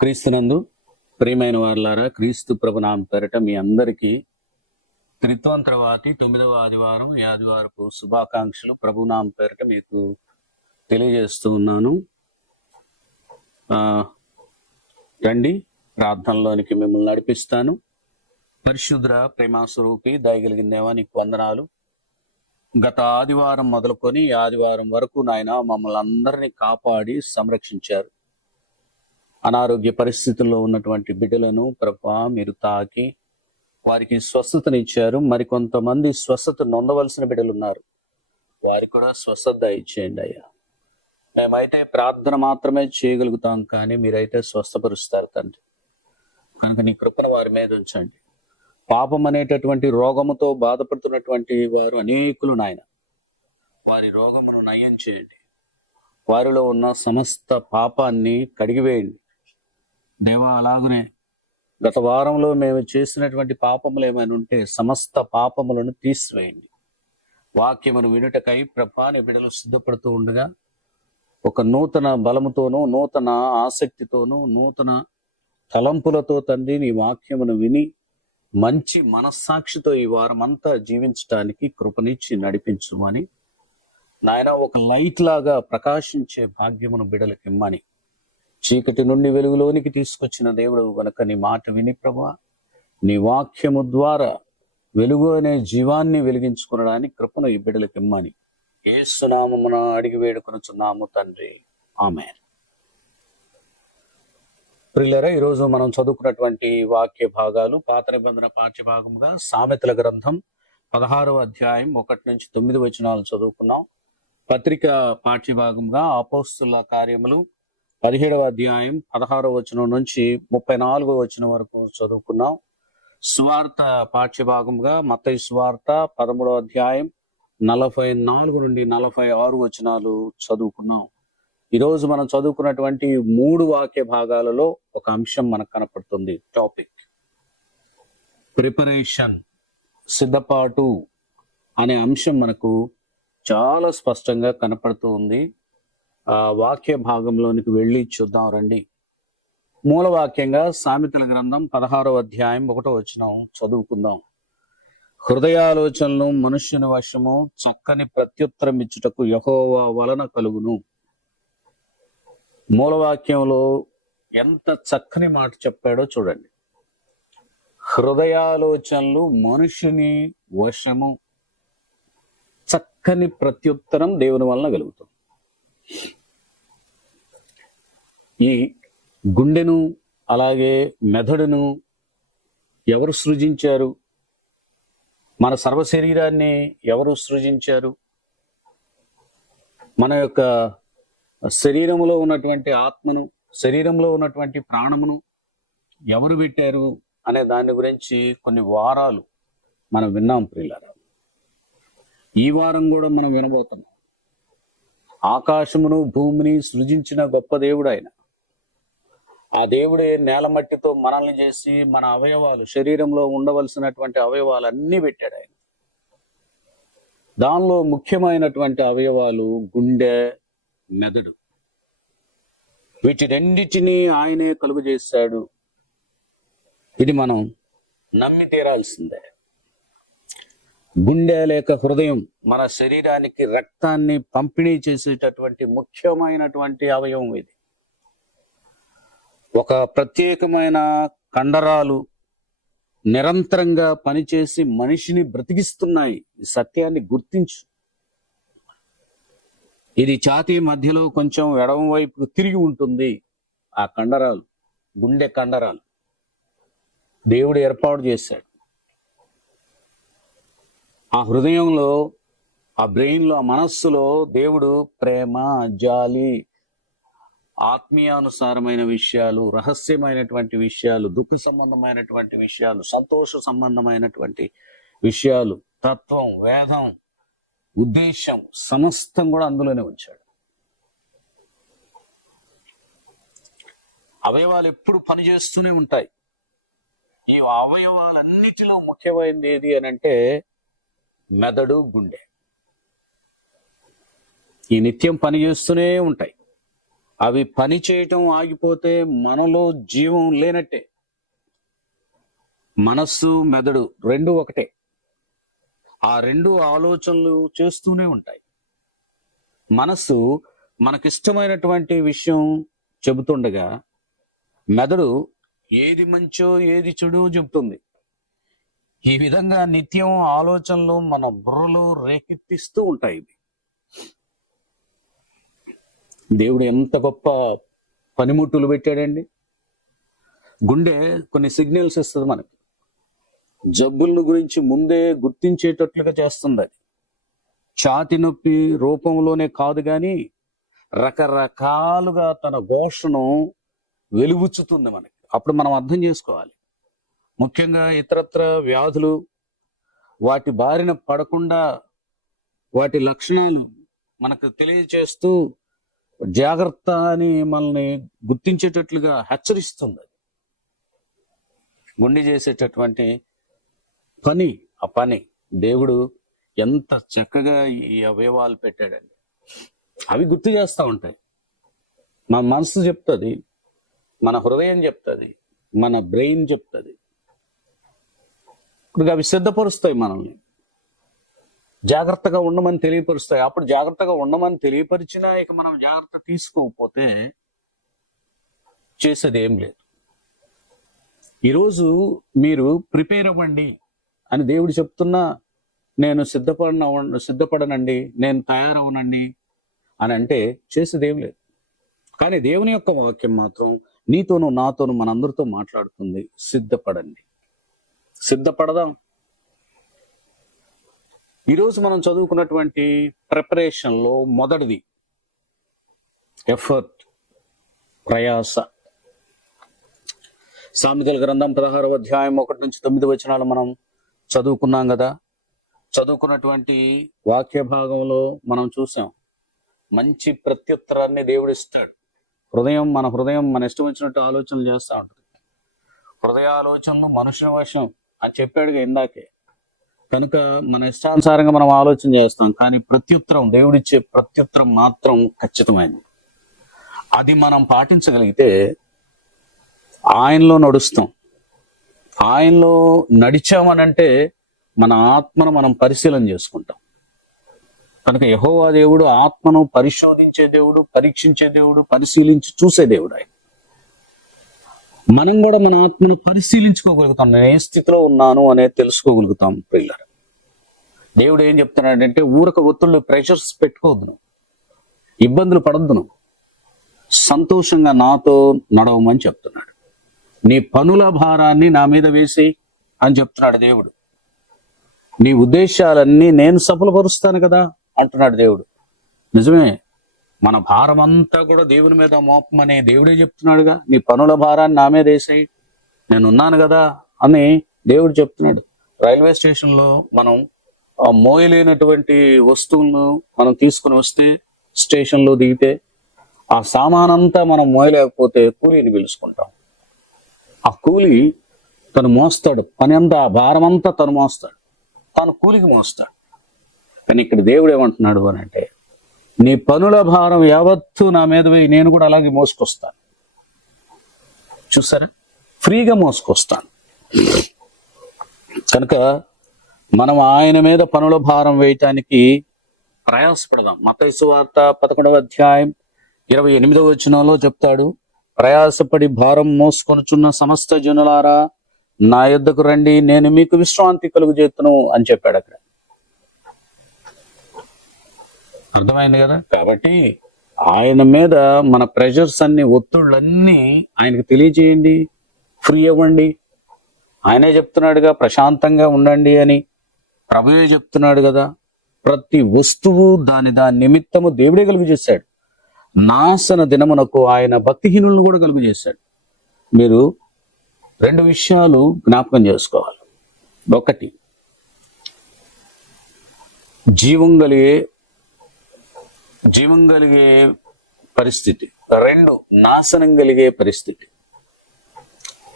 క్రీస్తునందు ప్రియమైన వారలారా, క్రీస్తు ప్రభు నామ పేరట మీ అందరికీ త్రిత్వం తర్వాతి 9వ ఆదివారం ఈ ఆదివారపు శుభాకాంక్షలు ప్రభు నామ పేరట మీకు తెలియజేస్తూ ఉన్నాను. రండి, ప్రార్థనలోనికి మిమ్మల్ని నడిపిస్తాను. పరిశుద్ర ప్రేమాస్వరూపి దయగలిగిన దేవా, నీకు వందనాలు. గత ఆదివారం మొదలుకొని ఈ ఆదివారం వరకు నాయన మమ్మల్ని అందరినీ కాపాడి సంరక్షించారు. అనారోగ్య పరిస్థితుల్లో ఉన్నటువంటి బిడ్డలను ప్రభా మీరు తాకి వారికి స్వస్థతనిచ్చారు. మరికొంతమంది స్వస్థత నొందవలసిన బిడ్డలు ఉన్నారు, వారికి కూడా స్వస్థత ఇచ్చేయండి అయ్యా. మేమైతే ప్రార్థన మాత్రమే చేయగలుగుతాం, కానీ మీరైతే స్వస్థపరుస్తారు తండ్రి. కనుక నీ కృపను వారి మీద ఉంచండి. పాపం అనేటటువంటి రోగముతో బాధపడుతున్నటువంటి వారు అనేకులు నాయన, వారి రోగమును నయం చేయండి. వారిలో ఉన్న సమస్త పాపాన్ని కడిగివేయండి దేవా. అలాగనే గత వారంలో మేము చేసినటువంటి పాపములు ఏమైనా ఉంటే సమస్త పాపములను తీసివేయండి. వాక్యమును వినుటకై ప్రభాని బిడ్డలు సిద్ధపడుతూ ఉండగా ఒక నూతన బలముతోనూ, నూతన ఆసక్తితోనూ, నూతన తలంపులతో తండ్రి నీ వాక్యమును విని మంచి మనస్సాక్షితో ఈ వారం అంతా జీవించడానికి కృపనిచ్చి నడిపించుమని నాయన, ఒక లైట్ లాగా ప్రకాశించే భాగ్యమును బిడ్డలకు ఇమ్మని, చీకటి నుండి వెలుగులోనికి తీసుకొచ్చిన దేవుడు గనక నీ మాట విని ప్రభువా, నీ వాక్యము ద్వారా వెలుగు అనే జీవాన్ని వెలిగించుకునడానికి కృపను ఈ బిడ్డలకు ఇమ్మని యేసు నామమున అడిగి వేడుకొనుచున్నాము తండ్రి, ఆమేన్. ప్రియులారా, ఈరోజు మనం చదువుకున్నటువంటి వాక్య భాగాలు పాత నిబంధన పాఠ్య భాగంగా సామెతల గ్రంథం 16వ అధ్యాయం 1 నుంచి 9 వచనాలు చదువుకున్నాం. పత్రిక పాఠ్య భాగంగా అపోస్తుల కార్యములు 17వ అధ్యాయం 16వ వచనం నుంచి 34వ వచనం వరకు చదువుకున్నాం. సువార్త పాఠ్య భాగంగా మత్తయి సువార్త 13వ అధ్యాయం 44 నుండి 46 వచనాలు చదువుకున్నాం. ఈరోజు మనం చదువుకున్నటువంటి 3 వాక్య భాగాలలో ఒక అంశం మనకు కనపడుతుంది. టాపిక్ ప్రిపరేషన్, సిద్ధపాటు అనే అంశం మనకు చాలా స్పష్టంగా కనపడుతూ ఉంది. ఆ వాక్య భాగంలోనికి వెళ్ళి చూద్దాం రండి. మూలవాక్యంగా సామెతల గ్రంథం 16వ అధ్యాయం 1వ వచనం చదువుకుందాం. హృదయాలోచనలు మనుష్యుని వశము, చక్కని ప్రత్యుత్తరం ఇచ్చుటకు యెహోవా వలన కలుగును. మూలవాక్యంలో ఎంత చక్కని మాట చెప్పాడో చూడండి. హృదయాలోచనలు మనుషుని వశము, చక్కని ప్రత్యుత్తరం దేవుని వలన కలుగుతుంది. ఈ గుండెను అలాగే మెదడును ఎవరు సృజించారు? మన సర్వ శరీరాన్ని ఎవరు సృజించారు? మన యొక్క శరీరంలో ఉన్నటువంటి ఆత్మను, శరీరంలో ఉన్నటువంటి ప్రాణమును ఎవరు పెట్టారు అనే దాని గురించి కొన్ని వారాలు మనం విన్నాం ప్రియులారా. ఈ వారం కూడా మనం వినబోతున్నాం. ఆకాశమును భూమిని సృజించిన గొప్ప దేవుడు ఆయన. ఆ దేవుడే నేల మట్టితో మనల్ని చేసి మన అవయవాలు, శరీరంలో ఉండవలసినటువంటి అవయవాలన్నీ పెట్టాడు ఆయన. దానిలో ముఖ్యమైనటువంటి అవయవాలు గుండె, మెదడు. వీటి రెండిటిని ఆయనే కలుగు చేశాడు. ఇది మనం నమ్మి తీరాల్సిందే. గుండె లేక హృదయం మన శరీరానికి రక్తాన్ని పంపిణీ చేసేటటువంటి ముఖ్యమైనటువంటి అవయవం ఇది. ఒక ప్రత్యేకమైన కండరాలు నిరంతరంగా పనిచేసి మనిషిని బ్రతికిస్తున్నాయి. ఈ సత్యాన్ని గుర్తించు. ఇది ఛాతీ మధ్యలో కొంచెం ఎడమ వైపు తిరిగి ఉంటుంది. ఆ కండరాలు గుండె కండరాలు దేవుడు ఏర్పాటు చేశాడు. ఆ హృదయంలో, ఆ బ్రెయిన్లో, ఆ మనస్సులో దేవుడు ప్రేమ, జాలి, ఆత్మీయానుసారమైన విషయాలు, రహస్యమైనటువంటి విషయాలు, దుఃఖ సంబంధమైనటువంటి విషయాలు, సంతోష సంబంధమైనటువంటి విషయాలు, తత్వం, వేదం, ఉద్దేశం సమస్తం కూడా అందులోనే ఉంచాడు. అవయవాలు ఎప్పుడు పనిచేస్తూనే ఉంటాయి. ఈ అవయవాలన్నిటిలో ముఖ్యమైనది ఏది అని అంటే మెదడు, గుండె. ఈ నిత్యం పనిచేస్తూనే ఉంటాయి. అవి పని చేయటం ఆగిపోతే మనలో జీవం లేనట్టే. మనస్సు మెదడు రెండు ఒకటే. ఆ రెండు ఆలోచనలు చేస్తూనే ఉంటాయి. మనస్సు మనకిష్టమైనటువంటి విషయం చెబుతుండగా మెదడు ఏది మంచో ఏది చెడో చెబుతుంది. ఈ విధంగా నిత్యం ఆలోచనలు మన బుర్రలో రేకెత్తిస్తూ ఉంటాయి. దేవుడు ఎంత గొప్ప పనిముట్టులు పెట్టాడండి. గుండె కొన్ని సిగ్నల్స్ ఇస్తుంది మనకి. జబ్బులను గురించి ముందే గుర్తించేటట్లుగా చేస్తుంది. అది ఛాతి నొప్పి రూపంలోనే కాదు కానీ రకరకాలుగా తన ఘోషను వెలుగుచ్చుతుంది మనకి. అప్పుడు మనం అర్థం చేసుకోవాలి. ముఖ్యంగా ఇతరత్ర వ్యాధులు వాటి బారిన పడకుండా వాటి లక్షణాలు మనకు తెలియచేస్తూ జాగ్రత్త అని మనల్ని గుర్తించేటట్లుగా హెచ్చరిస్తుంది. గుండె చేసేటటువంటి పని, ఆ పని దేవుడు ఎంత చక్కగా ఈ అవయవాలు పెట్టాడండి. అవి గుర్తు చేస్తూ ఉంటాయి. మన మనసు చెప్తుంది, మన హృదయం చెప్తుంది, మన బ్రెయిన్ చెప్తుంది. ఇప్పుడు అవి సిద్ధపరుస్తాయి, మనల్ని జాగ్రత్తగా ఉండమని తెలియపరుస్తాయి. అప్పుడు జాగ్రత్తగా ఉండమని తెలియపరిచినా ఇక మనం జాగ్రత్త తీసుకోకపోతే చేసేది ఏం లేదు. ఈరోజు మీరు ప్రిపేర్ అవ్వండి అని దేవుడు చెప్తున్నా నేను సిద్ధపడనండి, నేను తయారవనండి అని అంటే చేసేది ఏం లేదు. కానీ దేవుని యొక్క వాక్యం మాత్రం నీతోనూ నాతోనూ మనందరితో మాట్లాడుతుంది. సిద్ధపడండి, సిద్ధపడదాం. ఈరోజు మనం చదువుకున్నటువంటి ప్రిపరేషన్లో మొదటిది ఎఫర్ట్, ప్రయాస. సామెతల గ్రంథం 16వ అధ్యాయం 1-9 మనం చదువుకున్నాం కదా. చదువుకున్నటువంటి వాక్య భాగంలో మనం చూసాం, మంచి ప్రత్యుత్తరాన్ని దేవుడు ఇస్తాడు. మన హృదయం మన ఇష్టం వచ్చినట్టు ఆలోచనలు చేస్తూ ఉంటుంది. హృదయ ఆలోచనలు మనుషుల వశం అని చెప్పాడుగా ఇందాకే. కనుక మన ఇష్టానుసారంగా మనం ఆలోచన చేస్తాం. కానీ ప్రత్యుత్తరం, దేవుడిచ్చే ప్రత్యుత్తరం మాత్రం ఖచ్చితమైనది. అది మనం పాటించగలిగితే ఆయనలో నడుస్తాం. ఆయనలో నడిచామనంటే మన ఆత్మను మనం పరిశీలన చేసుకుంటాం. కనుక యెహోవా దేవుడు ఆత్మను పరిశోధించే దేవుడు, పరీక్షించే దేవుడు, పరిశీలించి చూసే దేవుడు ఆయన. మనం కూడా మన ఆత్మను పరిశీలించుకోగలుగుతాం. నేను ఏ స్థితిలో ఉన్నాను అనేది తెలుసుకోగలుగుతాం. పిల్లలు, దేవుడు ఏం చెప్తున్నాడంటే ఊరక ఒత్తిళ్ళు, ప్రెషర్స్ పెట్టుకోవద్దును, ఇబ్బందులు పడొద్దును, సంతోషంగా నాతో నడవమని చెప్తున్నాడు. నీ పనుల భారాన్ని నా మీద వేసి అని చెప్తున్నాడు దేవుడు. నీ ఉద్దేశాలన్నీ నేను సఫలపరుస్తాను కదా అంటున్నాడు దేవుడు. నిజమే, మన భారం అంతా కూడా దేవుని మీద మోపమని దేవుడే చెప్తున్నాడుగా. నీ పనుల భారాన్ని నా మీద వేసాయి, నేనున్నాను కదా అని దేవుడు చెప్తున్నాడు. రైల్వే స్టేషన్లో మనం మోయలేనటువంటి వస్తువులను మనం తీసుకుని వస్తే, స్టేషన్లో దిగితే ఆ సామానంతా మనం మోయలేకపోతే కూలీని పిలుచుకుంటాం. ఆ కూలి తను మోస్తాడు, పని అంతా, ఆ భారం అంతా తను మోస్తాడు, తను కూలికి మోస్తాడు. కానీ ఇక్కడ దేవుడు ఏమంటున్నాడు అని అంటే, నీ పనుల భారం యావత్తు నా మీద వేయి, నేను కూడా అలాగే మోసుకొస్తాను. చూసారా, ఫ్రీగా మోసుకొస్తాను. కనుక మనం ఆయన మీద పనుల భారం వేయటానికి ప్రయాసపడదాం. మత్తయి సువార్త 11వ అధ్యాయం 28వ చెప్తాడు, ప్రయాసపడి భారం మోసుకొనుచున్న సమస్త జనులారా నా యొద్దకు రండి, నేను మీకు విశ్రాంతి కలుగజేతును అని చెప్పాడు అక్కడ. అర్థమైంది కదా. కాబట్టి ఆయన మీద మన ప్రెషర్స్ అన్ని, ఒత్తిళ్ళన్నీ ఆయనకు తెలియజేయండి, ఫ్రీ అవ్వండి. ఆయనే చెప్తున్నాడుగా ప్రశాంతంగా ఉండండి అని, ప్రభువే చెప్తున్నాడు కదా. ప్రతి వస్తువు దాని నిమిత్తము దేవుడే కలుగు చేశాడు. నాశన దినమునకు ఆయన భక్తిహీనులను కూడా కలుగు చేశాడు. మీరు 2 విషయాలు జ్ఞాపకం చేసుకోవాలి. ఒకటి, జీవం కలిగే పరిస్థితి. 2, నాశనం కలిగే పరిస్థితి.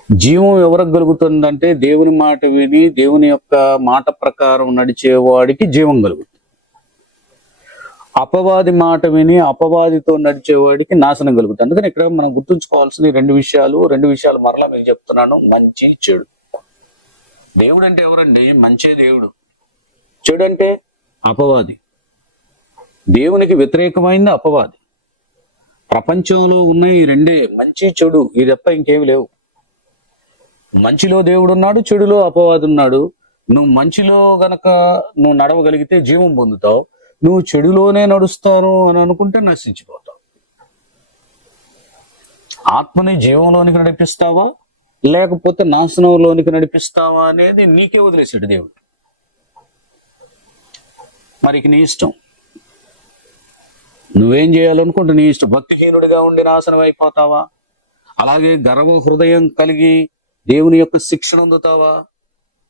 జీవం ఎవరికి కలుగుతుందంటే దేవుని మాట విని దేవుని యొక్క మాట ప్రకారం నడిచేవాడికి జీవం కలుగుతుంది. అపవాది మాట విని అపవాదితో నడిచేవాడికి నాశనం కలుగుతుంది. అందుకని ఇక్కడ మనం గుర్తుంచుకోవాల్సిన రెండు విషయాలు మరలా నేను చెప్తున్నాను. మంచి చెడు. దేవుడు అంటే ఎవరండి? మంచే దేవుడు. చెడు అంటే అపవాది. దేవునికి వ్యతిరేకమైంది అపవాది. ప్రపంచంలో ఉన్న ఈ రెండే, మంచి చెడు, ఇది తప్ప ఇంకేమి లేవు. మంచిలో దేవుడు ఉన్నాడు, చెడులో అపవాది ఉన్నాడు. నువ్వు మంచిలో గనక నువ్వు నడవగలిగితే జీవం పొందుతావు. నువ్వు చెడులోనే నడుస్తాను అని అనుకుంటే నశించిపోతావు. ఆత్మని జీవంలోనికి నడిపిస్తావో లేకపోతే నాశనంలోనికి నడిపిస్తావా అనేది నీకే వదిలేసాడు దేవుడు. మరి నీ ఇష్టం, నువ్వేం చేయాలనుకుంటే నీ ఇష్టం. భక్తిహీనుడిగా ఉండి నాశనం అయిపోతావా? అలాగే గర్వ హృదయం కలిగి దేవుని యొక్క శిక్షణ అందుతావా?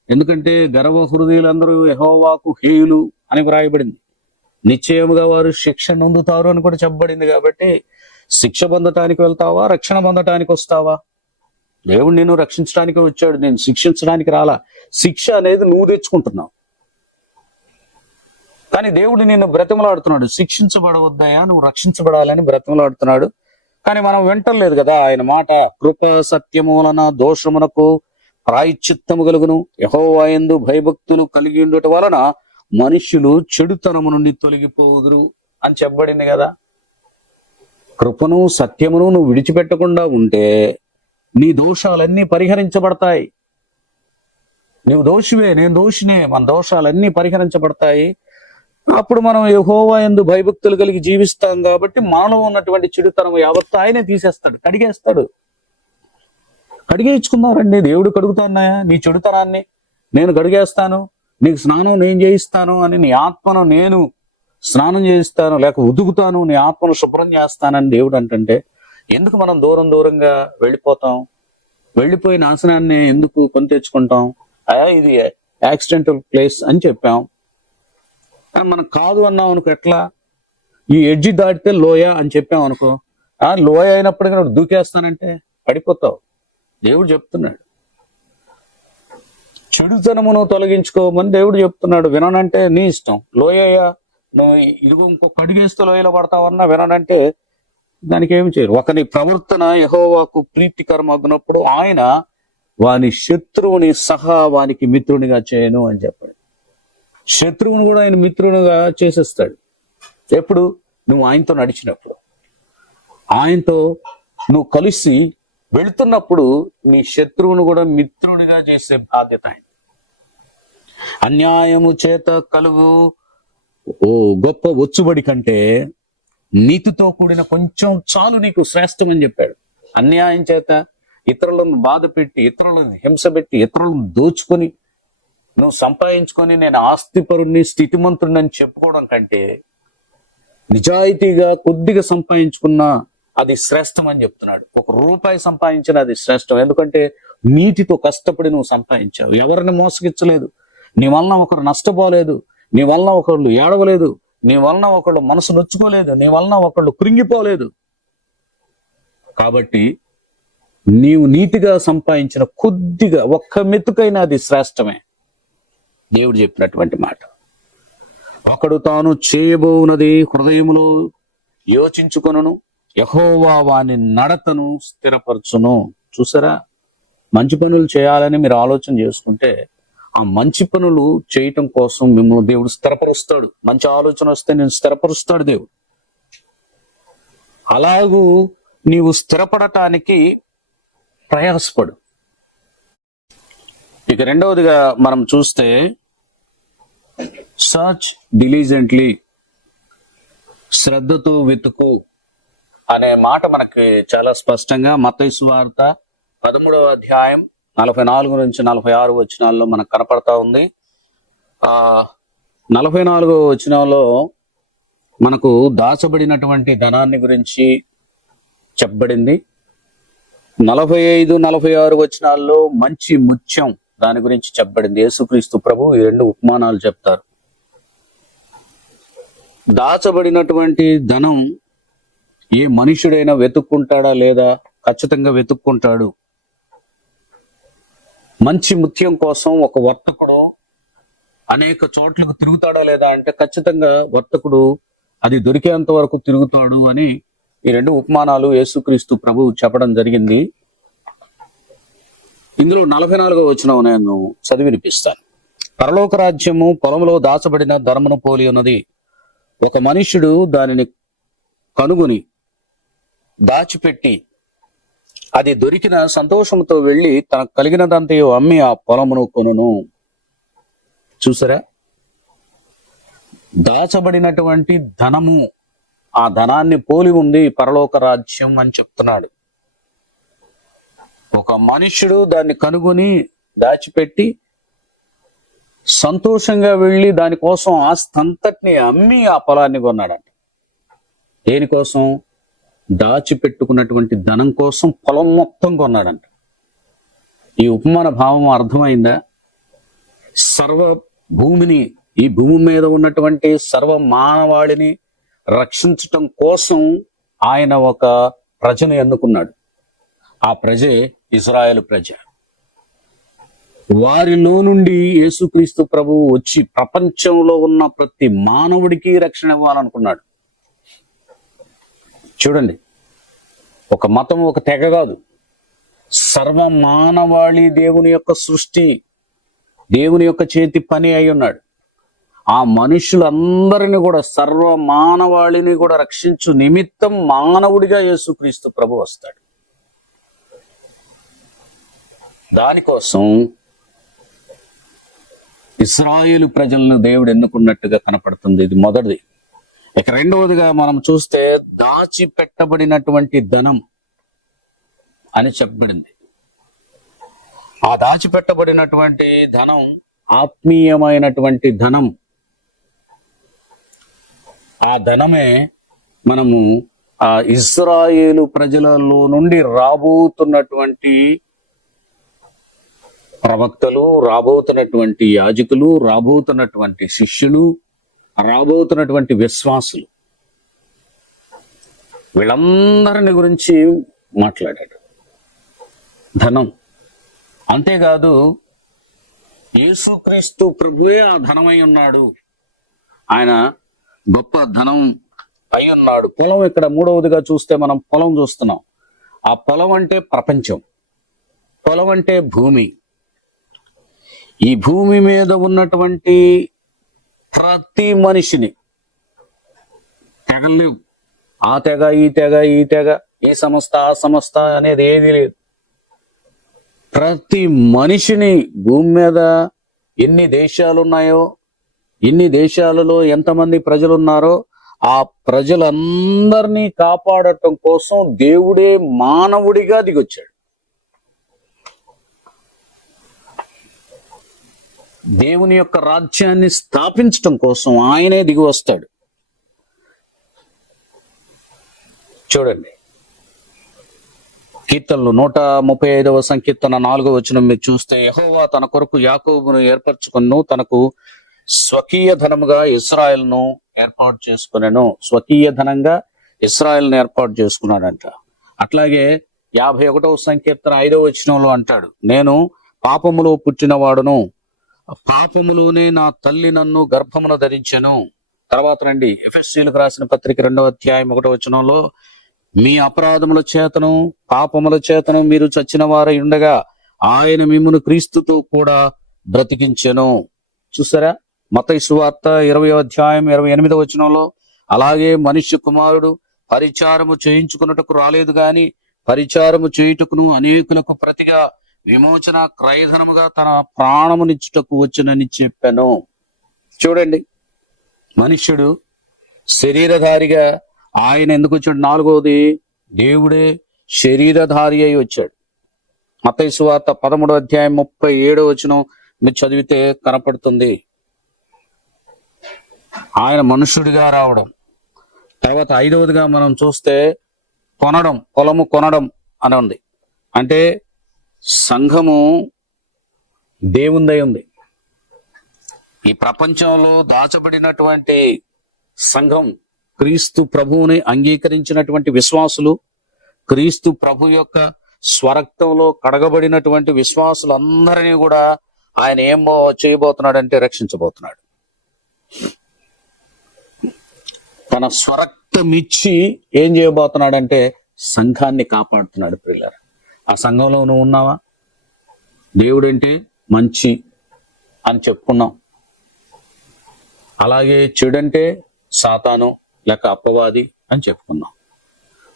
ఎందుకంటే గర్వ హృదయులందరూ యెహోవాకు హేయులు అని వ్రాయబడింది. నిశ్చయముగా వారు శిక్షణ పొందుతారు అని కూడా చెప్పబడింది. కాబట్టి శిక్ష పొందటానికి వెళ్తావా, రక్షణ పొందటానికి వస్తావా? దేవుడు నిన్ను రక్షించడానికి వచ్చాడు, నేను శిక్షించడానికి రాలా. శిక్ష అనేది నువ్వు తెచ్చుకుంటున్నావు. కానీ దేవుడు నిన్ను బ్రతిమలాడుతున్నాడు. శిక్షించబడవద్దయా, నువ్వు రక్షించబడాలని బ్రతిమలాడుతున్నాడు. కానీ మనం వింటలేదు కదా ఆయన మాట. కృప సత్యము వలన దోషమునకు ప్రాయశ్చిత్తము కలుగును, యెహోవా యందు భయభక్తులు కలిగి ఉండటం వలన మనుష్యులు చెడుతనము నుండి తొలగిపోదురు అని చెప్పబడింది కదా. కృపను సత్యమును నువ్వు విడిచిపెట్టకుండా ఉంటే నీ దోషాలన్నీ పరిహరించబడతాయి. నువ్వు దోషివే, నేను దోషినే, మన దోషాలన్నీ పరిహరించబడతాయి. అప్పుడు మనం యెహోవా యందు భయభక్తులు కలిగి జీవిస్తాం. కాబట్టి మనలో ఉన్నటువంటి చెడుతనం యావత్తు ఆయనే తీసేస్తాడు, కడిగేస్తాడు. కడిగేయించుకున్నారండి, దేవుడు కడుగుతాన్నాయా నీ చెడుతనాన్ని? నేను కడిగేస్తాను, నీకు స్నానం నేను చేయిస్తాను అని, నీ ఆత్మను నేను స్నానం చేయిస్తాను, లేక ఉతుకుతాను, నీ ఆత్మను శుభ్రం చేస్తానని దేవుడు అంటుంటే ఎందుకు మనం దూరంగా వెళ్ళిపోతాం? వెళ్ళిపోయి నాశనాన్ని ఎందుకు కొని తెచ్చుకుంటాం? ఇది యాక్సిడెంటల్ ప్లేస్ అని చెప్పాం. మనం కాదు అన్నాం అనుకో, ఎట్లా? ఈ ఎడ్జి దాటితే లోయ అని చెప్పాం అనుకో, లోయ అయినప్పటికీ నువ్వు దూకేస్తానంటే పడిపోతావు. దేవుడు చెప్తున్నాడు చెడుతనమును తొలగించుకోమని దేవుడు చెప్తున్నాడు. విననంటే నీ ఇష్టం. లోయ నువ్వు ఇదిగో ఇంకొక అడిగేస్తే లోయలో పడతావన్నా విననంటే దానికి ఏమి చేయరు. ఒకని ప్రవర్తన యెహోవాకు ప్రీతికరమగినప్పుడు ఆయన వాని శత్రువుని సహా వానికి మిత్రునిగా చేయను అని చెప్పాడు. శత్రువుని కూడా ఆయన మిత్రునిగా చేసేస్తాడు. ఎప్పుడు? నువ్వు ఆయనతో నడిచినప్పుడు, ఆయనతో నువ్వు కలిసి వెళుతున్నప్పుడు నీ శత్రువును కూడా మిత్రుడిగా చేసే బాధ్యత ఆయన. అన్యాయము చేత కలుగు గొప్ప ఒచ్చుబడి కంటే నీతితో కూడిన కొంచెం చాలు నీకు శ్రేష్టం అని చెప్పాడు. అన్యాయం చేత ఇతరులను బాధ పెట్టి, ఇతరులను హింస పెట్టి, ఇతరులను దోచుకొని నువ్వు సంపాదించుకొని నేను ఆస్తిపరుణ్ణి, స్థితిమంతుడిని అని చెప్పుకోవడం కంటే నిజాయితీగా కొద్దిగా సంపాదించుకున్నా అది శ్రేష్టం అని చెప్తున్నాడు. ₹1 సంపాదించిన అది శ్రేష్టం. ఎందుకంటే నీటితో కష్టపడి నువ్వు సంపాదించావు, ఎవరిని మోసగించలేదు, నీ వలన ఒకరు నష్టపోలేదు, నీ వలన ఒకళ్ళు ఏడవలేదు, నీ వలన ఒకళ్ళు మనసు నొచ్చుకోలేదు, నీ వలన ఒకళ్ళు కృంగిపోలేదు. కాబట్టి నీవు నీతిగా సంపాదించిన కొద్దిగా ఒక్క మెతుకైనా అది శ్రేష్టమే. దేవుడు చెప్పినటువంటి మాట. ఒకడు తాను చేయబోనది హృదయములో యోచించుకొనును, యెహోవా వాని నడతను స్థిరపరచును. చూసారా, మంచి పనులు చేయాలని మీరు ఆలోచన చేసుకుంటే ఆ మంచి పనులు చేయటం కోసం మిమ్మల్ని దేవుడు స్థిరపరుస్తాడు. మంచి ఆలోచన వస్తే నేను స్థిరపరుస్తాడు దేవుడు. అలాగూ నీవు స్థిరపడటానికి ప్రయాసపడు. ఇక రెండవదిగా మనం చూస్తే సర్చ్ డిలిజెంట్లీ, శ్రద్ధతో వెతుకు అనే మాట మనకి చాలా స్పష్టంగా మత్తయి సువార్త 13వ అధ్యాయం 44 నుంచి 46 వచనాల్లో మనకు కనపడతా ఉంది. 44వ వచనంలో మనకు దాచబడినటువంటి ధనాన్ని గురించి చెప్పబడింది. 45, 46 వచనాల్లో మంచి ముత్యం దాని గురించి చెప్పబడింది. యేసుక్రీస్తు ప్రభు ఈ 2 ఉపమానాలు చెప్తారు. దాచబడినటువంటి ధనం ఏ మనుషుడైనా వెతుక్కుంటాడా లేదా? ఖచ్చితంగా వెతుక్కుంటాడు. మంచి ముత్యం కోసం ఒక వర్తకుడు అనేక చోట్లకు తిరుగుతాడా లేదా అంటే ఖచ్చితంగా వర్తకుడు అది దొరికేంత వరకు తిరుగుతాడు అని ఈ రెండు ఉపమానాలు యేసుక్రీస్తు ప్రభు చెప్పడం జరిగింది. ఇందులో 44వ వచనం నేను చదివి వినిపిస్తాను. పరలోక రాజ్యము పొలంలో దాచబడిన ధనమును పోలి ఉన్నది. ఒక మనుష్యుడు దానిని కనుగొని దాచిపెట్టి అది దొరికిన సంతోషంతో వెళ్లి తనకు కలిగినదంతయో అమ్మి ఆ పొలమును కొనును. చూసారా, దాచబడినటువంటి ధనము, ఆ ధనాన్ని పోలి ఉంది పరలోక రాజ్యం అని చెప్తున్నాడు. ఒక మనుష్యుడు దాన్ని కనుగొని దాచిపెట్టి సంతోషంగా వెళ్ళి దానికోసం ఆస్తంతటిని అమ్మి ఆ పొలాన్ని కొన్నాడంట. దేనికోసం? దాచిపెట్టుకున్నటువంటి ధనం కోసం పొలం మొత్తం కొన్నాడంట. ఈ ఉపమాన భావం అర్థమైందా? సర్వ భూమిని, ఈ భూమి మీద ఉన్నటువంటి సర్వ మానవాళిని రక్షించటం కోసం ఆయన ఒక ప్రజను ఎన్నుకున్నాడు. ఆ ప్రజే ఇజ్రాయేలు ప్రజ. వారిలో నుండి యేసుక్రీస్తు ప్రభువు వచ్చి ప్రపంచంలో ఉన్న ప్రతి మానవుడికి రక్షణ ఇవ్వాలనుకున్నాడు. చూడండి, ఒక మతం, ఒక తెగ కాదు, సర్వ మానవాళి దేవుని యొక్క సృష్టి, దేవుని యొక్క చేతి పని అయి ఉన్నాడు. ఆ మనుషులందరినీ కూడా, సర్వ మానవాళిని కూడా రక్షించు నిమిత్తం మానవుడిగా యేసుక్రీస్తు ప్రభు వస్తాడు. దానికోసం ఇశ్రాయేలు ప్రజలను దేవుడు ఎన్నుకున్నట్టుగా కనపడుతుంది. ఇది మొదటిది. ఇక రెండవదిగా మనం చూస్తే దాచిపెట్టబడినటువంటి ధనం అని చెప్పబడింది. ఆ దాచిపెట్టబడినటువంటి ధనం ఆత్మీయమైనటువంటి ధనం. ఆ ధనమే మనము ఆ ఇశ్రాయేలు ప్రజలలో నుండి రాబోతున్నటువంటి ప్రవక్తలు, రాబోతున్నటువంటి యాజకులు, రాబోతున్నటువంటి శిష్యులు, రాబోతున్నటువంటి విశ్వాసులు, వీళ్ళందరిని గురించి మాట్లాడాడు. ధనం అంతేకాదు, యేసుక్రీస్తు ప్రభువే ఆ ధనమై ఉన్నాడు. ఆయన గొప్ప ధనం అయి ఉన్నాడు. పొలం, ఇక్కడ మూడవదిగా చూస్తే మనం పొలం చూస్తున్నాం. ఆ పొలం అంటే ప్రపంచం, పొలం అంటే భూమి. ఈ భూమి మీద ఉన్నటువంటి ప్రతి మనిషిని, తెగలేవు, ఆ తెగ ఈ తెగ ఈ తెగ, ఏ సంస్థ ఆ సంస్థ అనేది ఏది లేదు. ప్రతి మనిషిని, భూమి మీద ఎన్ని దేశాలు ఉన్నాయో, ఎన్ని దేశాలలో ఎంతమంది ప్రజలు ఉన్నారో, ఆ ప్రజలందరినీ కాపాడటం కోసం దేవుడే మానవుడిగా దిగొచ్చాడు. దేవుని యొక్క రాజ్యాన్ని స్థాపించటం కోసం ఆయనే దిగి వస్తాడు. చూడండి, కీర్తనలు 135వ సంకీర్తన 4వ వచనం మీరు చూస్తే, యెహోవా తన కొరకు యాకోబును ఏర్పరచుకొను, తనకు స్వకీయ ధనముగా ఇశ్రాయేలును ఏర్పాటు చేసుకునేను. స్వకీయ ధనంగా ఇశ్రాయేలును ఏర్పాటు చేసుకున్నాడంట. అట్లాగే 51వ సంకీర్తన 5వ వచనంలో అంటాడు, నేను పాపములో పుట్టినవాడును, పాపములోనే నా తల్లి నన్ను గర్భమున ధరించెను. తర్వాత రండి, ఎఫెసీయులకు రాసిన పత్రిక 2వ అధ్యాయం 1వ వచనంలో, మీ అపరాధముల చేతను పాపముల చేతను మీరు చచ్చిన వారై ఉండగా ఆయన మిమ్మును క్రీస్తుతో కూడా బ్రతికించెను. చూసారా, మత్తయి సువార్త 20వ అధ్యాయం 28వ వచనంలో, అలాగే మనుష్య కుమారుడు పరిచారము చేయించుకున్నటకు రాలేదు గాని పరిచారము చేయుటకును అనేకులకు ప్రతిగా విమోచన క్రయధనముగా తన ప్రాణమునిచ్చుటకు వచ్చునని చెప్పాను. చూడండి, మనుష్యుడు శరీరధారిగా ఆయన ఎందుకు వచ్చాడు? 4వది, దేవుడే శరీరధారి అయి వచ్చాడు. మత్తయి సువార్త 13వ అధ్యాయం 37వ వచనం మీరు చదివితే కనపడుతుంది. ఆయన మనుష్యుడిగా రావడం. తర్వాత 5వదిగా మనం చూస్తే కొనడం, పొలము కొనడం అని ఉంది. అంటే సంఘము దేవుందై ఉంది. ఈ ప్రపంచంలో దాచబడినటువంటి సంఘం, క్రీస్తు ప్రభువుని అంగీకరించినటువంటి విశ్వాసులు, క్రీస్తు ప్రభు యొక్క స్వరక్తంలో కడగబడినటువంటి విశ్వాసులందరినీ కూడా ఆయన ఏమో చేయబోతున్నాడంటే రక్షించబోతున్నాడు. తన స్వరక్తమిచ్చి ఏం చేయబోతున్నాడంటే సంఘాన్ని కాపాడుతున్నాడు. ప్రియులారా, ఆ సంఘంలో నువ్వు ఉన్నావా? దేవుడంటే మంచి అని చెప్పుకున్నాం. అలాగే చెడంటే సాతాను లేక అపవాది అని చెప్పుకున్నాం.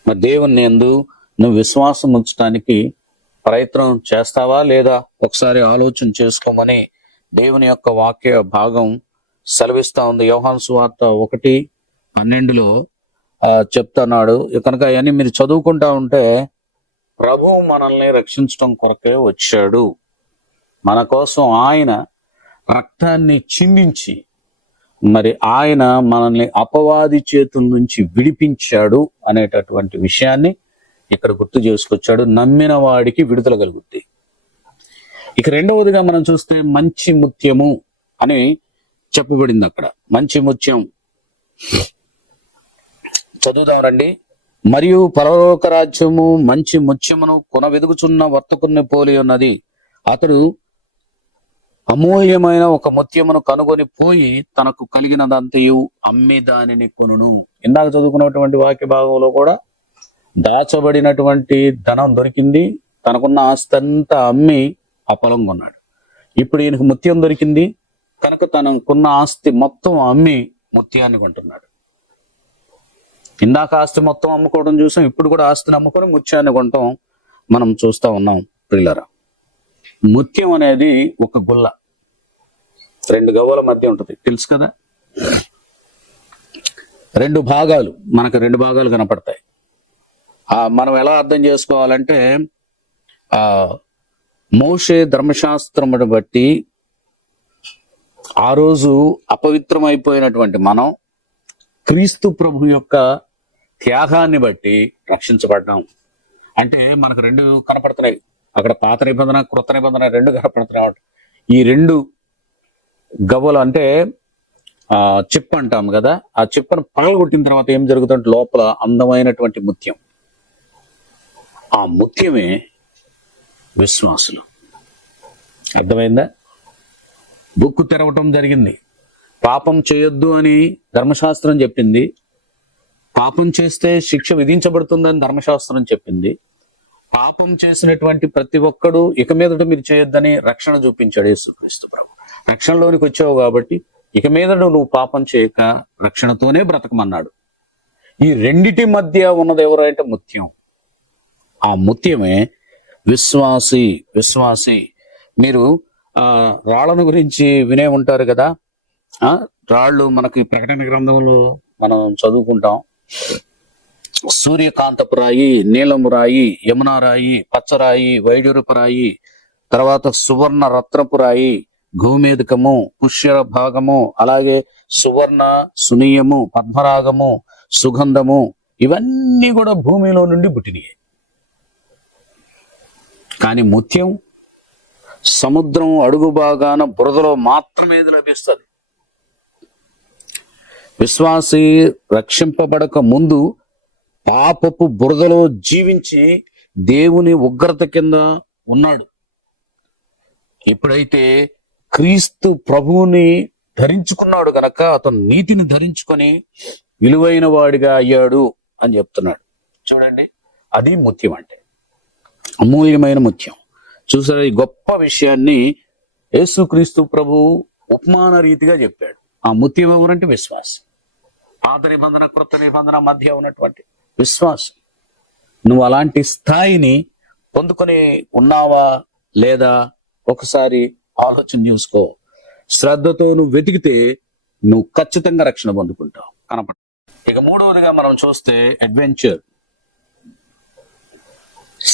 మరి దేవుని యందు నువ్వు విశ్వాసం ఉంచడానికి ప్రయత్నం చేస్తావా లేదా? ఒకసారి ఆలోచన చేసుకోమని దేవుని యొక్క వాక్య భాగం సెలవిస్తా ఉంది. యోహాను సువార్త 1:12 చెప్తున్నాడు. కనుక అవన్నీ మీరు చదువుకుంటా ఉంటే, ప్రభువు మనల్ని రక్షించడం కొరకే వచ్చాడు, మన కోసం ఆయన రక్తాన్ని చిందించి మరి ఆయన మనల్ని అపవాది చేతుల నుంచి విడిపించాడు అనేటటువంటి విషయాన్ని ఇక్కడ గుర్తు చేసుకొచ్చాడు. నమ్మిన వాడికి విడుదల కలుగుద్ది. ఇక రెండవదిగా మనం చూస్తే మంచి ముత్యము అని చెప్పబడింది. అక్కడ మంచి ముత్యం చదువుదాం రండి. మరియు పరలోక రాజ్యము మంచి ముత్యమును కొనవెదుగుచున్న వర్తకుని పోలి ఉన్నది. అతడు అమూల్యమైన ఒక ముత్యమును కనుగొని పోయి తనకు కలిగినదంతయు అమ్మి దానిని కొనును. ఇందాక చదువుకున్నటువంటి వాక్య భాగంలో కూడా దాచబడినటువంటి ధనం దొరికింది. తనకున్న ఆస్తి అంతా అమ్మి ఆ పొలం కొన్నాడు. ఇప్పుడు ఈయనకు ముత్యం దొరికింది కనుక తనకున్న ఆస్తి మొత్తం అమ్మి ముత్యాన్ని కొంటున్నాడు. ఇందాక ఆస్తి మొత్తం అమ్ముకోవడం చూసాం, ఇప్పుడు కూడా ఆస్తిని అమ్ముకొని ముత్యాన్ని కొనటం మనం చూస్తా ఉన్నాం. ప్రియులారా, ముత్యం అనేది ఒక గుల్ల, 2 గవ్వల మధ్య ఉంటుంది, తెలుసు కదా. 2 భాగాలు, మనకు 2 భాగాలు కనపడతాయి. మనం ఎలా అర్థం చేసుకోవాలంటే, మోషే ధర్మశాస్త్రమును బట్టి ఆ రోజు అపవిత్రమైపోయినటువంటి మనం క్రీస్తు ప్రభు యొక్క త్యాగాన్ని బట్టి రక్షించబడ్డాం. అంటే మనకు 2 కనపడుతున్నాయి అక్కడ, పాత నిబంధన కృత నిబంధన 2 కనపడుతున్నాయి. ఈ 2 గవ్వలు అంటే చిప్ అంటాం కదా, ఆ చిప్పను పగలగొట్టిన తర్వాత ఏం జరుగుతుంటే లోపల అందమైనటువంటి ముత్యం. ఆ ముత్యమే విశ్వాసులు. అర్థమైందా? బుక్కు తెరవటం జరిగింది. పాపం చేయొద్దు అని ధర్మశాస్త్రం చెప్పింది. పాపం చేస్తే శిక్ష విధించబడుతుందని ధర్మశాస్త్రం చెప్పింది. పాపం చేసినటువంటి ప్రతి ఒక్కడు ఇక మీదట మీరు చేయొద్దని రక్షణ చూపించాడు యేసుక్రీస్తు ప్రభు. రక్షణలోనికి వచ్చావు కాబట్టి ఇక మీదట నువ్వు పాపం చేయక రక్షణతోనే బ్రతకమన్నాడు. ఈ రెండిటి మధ్య ఉన్నది ఎవరంటే ముత్యం. ఆ ముత్యమే విశ్వాసి. విశ్వాసి. మీరు రాళ్లను గురించి వినే ఉంటారు కదా. రాళ్ళు మనకి ప్రకటన గ్రంథంలో మనం చదువుకుంటాం. సూర్యకాంతపు రాయి, నీలము రాయి, యమునా రాయి, పచ్చరాయి, వైడూరపు రాయి, తర్వాత సువర్ణ రత్నపు రాయి, గోమేధికము, పుష్య భాగము, అలాగే సువర్ణ, సునీయము, పద్మరాగము, సుగంధము, ఇవన్నీ కూడా భూమిలో నుండి పుట్టినాయి. కానీ ముత్యం సముద్రం అడుగు భాగాన బురదలో మాత్రమే ఇది లభిస్తుంది. విశ్వాసి రక్షింపబడక ముందు పాపపు బురదలో జీవించి దేవుని ఉగ్రత కింద ఉన్నాడు. ఎప్పుడైతే క్రీస్తు ప్రభువుని ధరించుకున్నాడు గనక అతను నీతిని ధరించుకొని విలువైన వాడిగా అయ్యాడు అని చెప్తున్నాడు. చూడండి, అది ముత్యం అంటే, అమూల్యమైన ముత్యం. చూసారా, ఈ గొప్ప విషయాన్ని యేసుక్రీస్తు ప్రభు ఉపమాన రీతిగా చెప్పాడు. ఆ ముత్యం ఎవరంటే విశ్వాసం. పాత నిబంధన కృత నిబంధన మధ్య ఉన్నటువంటి విశ్వాసం. నువ్వు అలాంటి స్థాయిని పొందుకొని ఉన్నావా లేదా ఒకసారి ఆలోచన చూసుకో. శ్రద్ధతో నువ్వు వెతికితే నువ్వు ఖచ్చితంగా రక్షణ పొందుకుంటావు. కనపడ. ఇక మూడవదిగా మనం చూస్తే అడ్వెంచర్,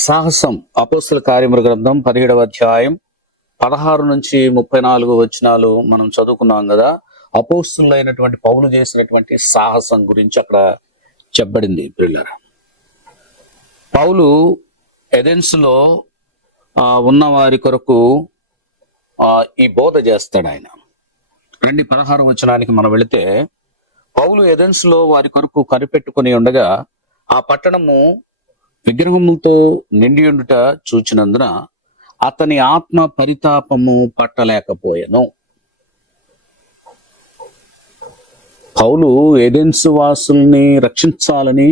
సాహసం. అపోస్తల కార్యముల గ్రంథం 17వ అధ్యాయం 16 నుంచి 34 వచనాలు మనం చదువుకున్నాం కదా. అపోస్తలులైనటువంటి పౌలు చేసినటువంటి సాహసం గురించి అక్కడ చెప్పబడింది. ప్రియులారా, పౌలు ఎథెన్స్ లో ఉన్న వారి కొరకు ఈ బోధ చేస్తాడు ఆయన. రండి 16వ వచనానికి మనం వెళితే, పౌలు ఎథెన్స్ లో వారి కొరకు కనిపెట్టుకుని ఉండగా ఆ పట్టణము విగ్రహములతో నిండి ఉండుట చూచినందున అతని ఆత్మ పరితాపము పట్టలేకపోయెను. పౌలు ఏథెన్స్ వాసుల్ని రక్షించాలని,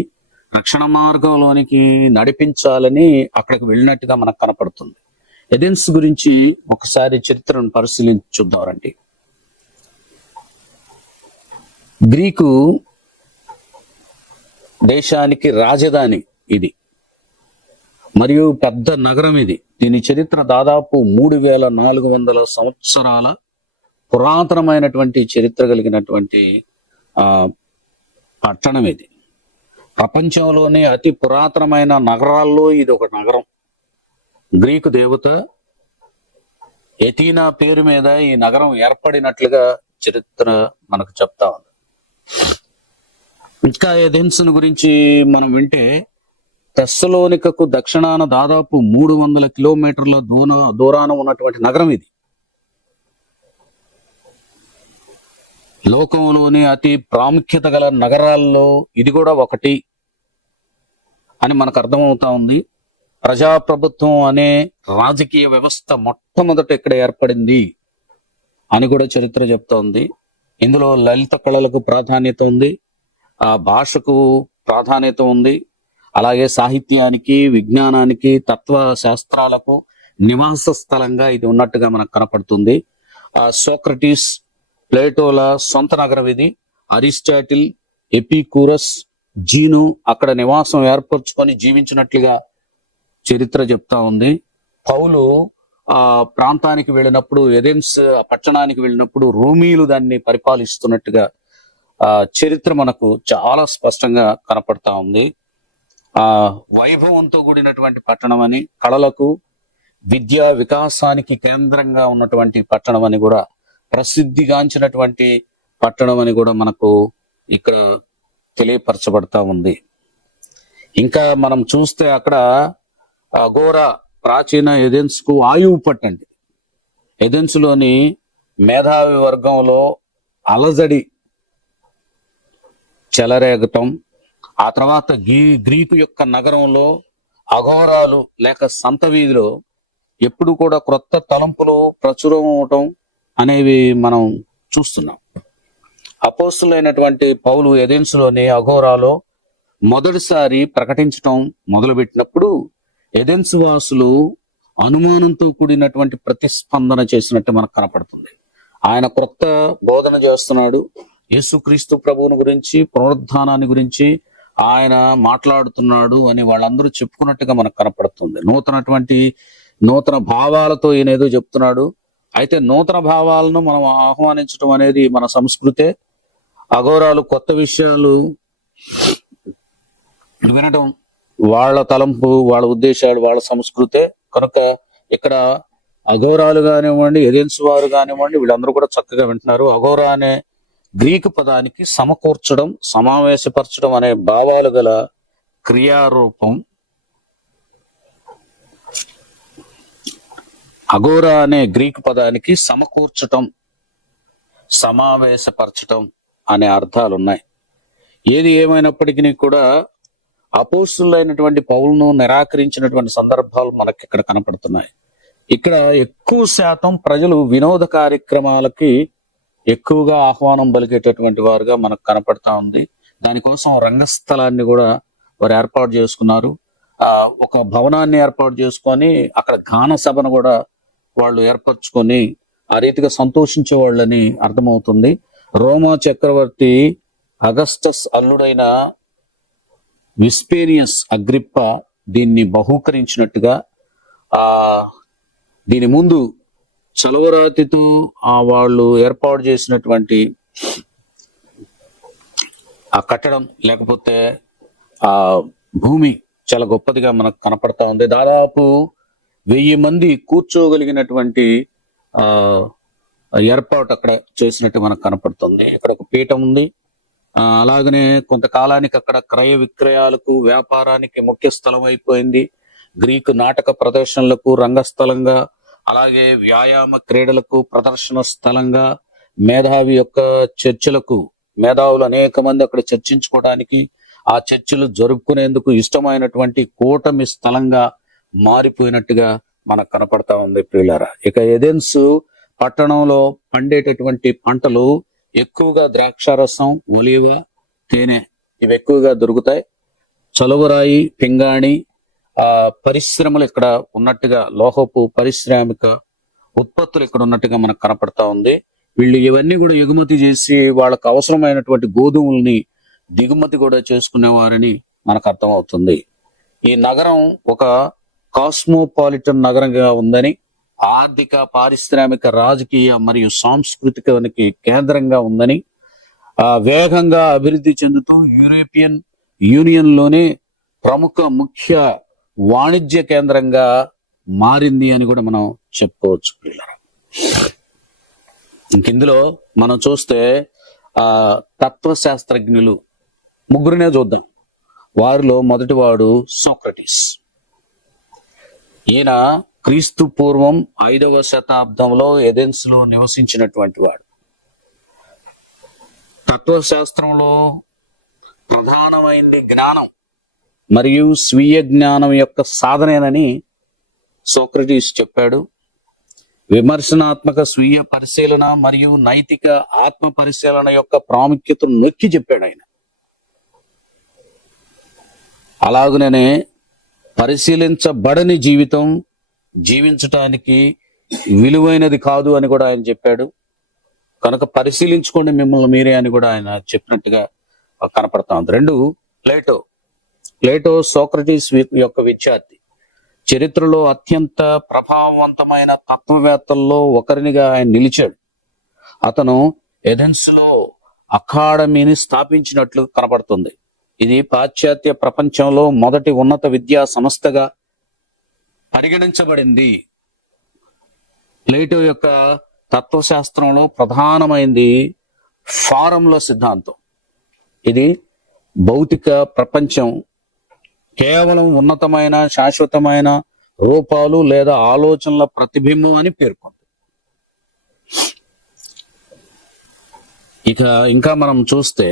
రక్షణ మార్గంలోనికి నడిపించాలని అక్కడికి వెళ్ళినట్టుగా మనకు కనపడుతుంది. ఏథెన్స్ గురించి ఒకసారి చరిత్రను పరిశీలించి చూద్దామండి. గ్రీకు దేశానికి రాజధాని ఇది, మరియు పెద్ద నగరం ఇది. దీని చరిత్ర దాదాపు 3400 సంవత్సరాల పురాతనమైనటువంటి చరిత్ర కలిగినటువంటి పట్టణం ఇది. ప్రపంచంలోనే అతి పురాతనమైన నగరాల్లో ఇది ఒక నగరం. గ్రీకు దేవత ఎథీనా పేరు మీద ఈ నగరం ఏర్పడినట్లుగా చరిత్ర మనకు చెప్తా ఉంది. ఇంకా ఏథెన్స్ గురించి మనం వింటే, తెస్సలోనికకు దక్షిణాన దాదాపు 300 కిలోమీటర్ల దూరాన ఉన్నటువంటి నగరం ఇది. లోకంలోని అతి ప్రాముఖ్యత గల నగరాల్లో ఇది కూడా ఒకటి అని మనకు అర్థమవుతా ఉంది. ప్రజాప్రభుత్వం అనే రాజకీయ వ్యవస్థ మొట్టమొదట ఇక్కడ ఏర్పడింది అని కూడా చరిత్ర చెప్తోంది. ఇందులో లలిత కళలకు ప్రాధాన్యత ఉంది, ఆ భాషకు ప్రాధాన్యత ఉంది, అలాగే సాహిత్యానికి, విజ్ఞానానికి, తత్వ శాస్త్రాలకు నివాస స్థలంగా ఇది ఉన్నట్టుగా మనకు కనపడుతుంది. సోక్రటీస్, ప్లేటోల సొంత నగరం ఇది. అరిస్టాటిల్, ఎపికూరస్, జీను అక్కడ నివాసం ఏర్పరచుకొని జీవించినట్లుగా చరిత్ర చెప్తా ఉంది. పౌలు ఆ ప్రాంతానికి వెళ్ళినప్పుడు, ఏథెన్స్ పట్టణానికి వెళ్ళినప్పుడు రోమీలు దాన్ని పరిపాలిస్తున్నట్టుగా చరిత్ర మనకు చాలా స్పష్టంగా కనపడతా ఉంది. వైభవంతో కూడినటువంటి పట్టణం అని, కళలకు, విద్యా వికాసానికి కేంద్రంగా ఉన్నటువంటి పట్టణం అని కూడా, ప్రసిద్ధిగాంచినటువంటి పట్టణం అని కూడా మనకు ఇక్కడ తెలియపరచబడతా ఉంది. ఇంకా మనం చూస్తే అక్కడ అగోరా ప్రాచీన ఏథెన్స్ కు ఆయువు పట్టండి. ఏథెన్స్ లోని మేధావి వర్గంలో అలజడి చెలరేగటం, ఆ తర్వాత గ్రీకు యొక్క నగరంలో అఘోరాలు లేక సంత వీధిలో ఎప్పుడు కూడా క్రొత్త తలంపులు ప్రచురం అవటం అనేవి మనం చూస్తున్నాం. అపోస్తులైనటువంటి పౌలు ఏథెన్స్ లోని అఘోరాలో మొదటిసారి ప్రకటించటం మొదలుపెట్టినప్పుడు ఏథెన్స్ వాసులు అనుమానంతో కూడినటువంటి ప్రతిస్పందన చేసినట్టు మనకు కనపడుతుంది. ఆయన క్రొత్త బోధన చేస్తున్నాడు. యేసుక్రీస్తు ప్రభువుని గురించి, పునరుద్ధానాన్ని గురించి ఆయన మాట్లాడుతున్నాడు అని వాళ్ళందరూ చెప్పుకున్నట్టుగా మనకు కనపడుతుంది. నూతన భావాలతో ఈయన ఏదో చెప్తున్నాడు. అయితే నూతన భావాలను మనం ఆహ్వానించడం అనేది మన సంస్కృతే. అఘోరాలు కొత్త విషయాలు వినడం వాళ్ళ తలంపు, వాళ్ళ ఉద్దేశాలు, వాళ్ళ సంస్కృతే. కనుక ఇక్కడ అఘోరాలు కానివ్వండి, ఏథెన్స్ వారు కానివ్వండి, వీళ్ళందరూ కూడా చక్కగా వింటున్నారు. అఘోరా అనే గ్రీకు పదానికి సమకూర్చడం, సమావేశపరచడం అనే భావాలు గల క్రియారూపం. అఘోరా అనే గ్రీకు పదానికి సమకూర్చటం, సమావేశపరచటం అనే అర్థాలు ఉన్నాయి. ఏది ఏమైనప్పటికీ కూడా అపోస్తులైనటువంటి పౌలును నిరాకరించినటువంటి సందర్భాలు మనకి ఇక్కడ కనపడుతున్నాయి. ఇక్కడ ఎక్కువ శాతం ప్రజలు వినోద కార్యక్రమాలకి ఎక్కువగా ఆహ్వానం పలికేటటువంటి వారుగా మనకు కనపడతా ఉంది. దానికోసం రంగస్థలాన్ని కూడా వారు ఏర్పాటు చేసుకున్నారు. ఒక భవనాన్ని ఏర్పాటు చేసుకొని అక్కడ గాన సభను కూడా వాళ్ళు ఏర్పరచుకొని ఆ రీతిగా సంతోషించే వాళ్ళని అర్థమవుతుంది. రోమా చక్రవర్తి అగస్టస్ అల్లుడైన విస్పేరియస్ అగ్రిప్ప దీన్ని బహూకరించినట్టుగా, దీని ముందు చలవరాతితో వాళ్ళు ఏర్పాటు చేసినటువంటి ఆ కట్టడం లేకపోతే ఆ భూమి చాలా గొప్పదిగా మనకు కనపడతా ఉంది. దాదాపు 1000 మంది కూర్చోగలిగినటువంటి ఏర్పాటు అక్కడ చేసినట్టు మనకు కనపడుతుంది. ఇక్కడ ఒక పీఠం ఉంది. అలాగనే కొంతకాలానికి అక్కడ క్రయ విక్రయాలకు, వ్యాపారానికి ముఖ్య స్థలం అయిపోయింది. గ్రీకు నాటక ప్రదర్శనలకు రంగస్థలంగా, అలాగే వ్యాయామ క్రీడలకు ప్రదర్శన స్థలంగా, మేధావి యొక్క చర్చలకు, మేధావులు అనేక మంది అక్కడ చర్చించుకోవడానికి, ఆ చర్చలు జరుపుకునేందుకు ఇష్టమైనటువంటి కూటమి స్థలంగా మారిపోయినట్టుగా మనకు కనపడతా ఉంది ప్రియులారా. ఇక ఏథెన్స్ పట్టణంలో పండేటటువంటి పంటలు ఎక్కువగా ద్రాక్షారసం, ఒలీవ, తేనె ఇవి ఎక్కువగా దొరుకుతాయి. చలువరాయి, పింగాణి పరిశ్రమలు ఇక్కడ ఉన్నట్టుగా, లోహపు పారిశ్రామిక ఉత్పత్తులు ఇక్కడ ఉన్నట్టుగా మనకు కనపడతా ఉంది. వీళ్ళు ఇవన్నీ కూడా ఎగుమతి చేసి వాళ్ళకు అవసరమైనటువంటి గోధుమల్ని దిగుమతి కూడా చేసుకునేవారని మనకు అర్థమవుతుంది. ఈ నగరం ఒక కాస్మోపాలిటన్ నగరంగా ఉందని, ఆర్థిక, పారిశ్రామిక, రాజకీయ మరియు సాంస్కృతికానికి కేంద్రంగా ఉందని, వేగంగా అభివృద్ధి చెందుతూ యూరోపియన్ యూనియన్ లోనే ప్రముఖ ముఖ్య వాణిజ్య కేంద్రంగా మారింది అని కూడా మనం చెప్పుకోవచ్చు. ఇందులో మనం చూస్తే తత్వశాస్త్రజ్ఞులు ముగ్గురునే చూద్దాం. వారిలో మొదటివాడు సోక్రటీస్. ఈయన క్రీస్తు పూర్వం 5వ శతాబ్దంలో ఎథెన్స్ లో నివసించినటువంటి వాడు. తత్వశాస్త్రంలో ప్రధానమైంది జ్ఞానం మరియు స్వీయ జ్ఞానం యొక్క సాధనేనని సోక్రటీస్ చెప్పాడు. విమర్శనాత్మక స్వీయ పరిశీలన మరియు నైతిక ఆత్మ పరిశీలన యొక్క ప్రాముఖ్యతను నొక్కి చెప్పాడు ఆయన. అలాగనే పరిశీలించబడని జీవితం జీవించటానికి విలువైనది కాదు అని కూడా ఆయన చెప్పాడు. కనుక పరిశీలించుకోండి మిమ్మల్ని మీరే అని కూడా ఆయన చెప్పినట్టుగా కనపడతా ఉంది. 2, ప్లేటో సోక్రటీస్ యొక్క విద్యార్థి. చరిత్రలో అత్యంత ప్రభావవంతమైన తత్వవేత్తల్లో ఒకరినిగా ఆయన నిలిచాడు. అతను ఎథెన్స్ లో అకాడమీని స్థాపించినట్లు కనపడుతుంది. ఇది పాశ్చాత్య ప్రపంచంలో మొదటి ఉన్నత విద్యా సంస్థగా పరిగణించబడింది. ప్లేటో యొక్క తత్వశాస్త్రంలో ప్రధానమైంది ఫారంల సిద్ధాంతం. ఇది భౌతిక ప్రపంచం కేవలం ఉన్నతమైన, శాశ్వతమైన రూపాలు లేదా ఆలోచనల ప్రతిబింబం అని పేర్కొంది. ఇంకా మనం చూస్తే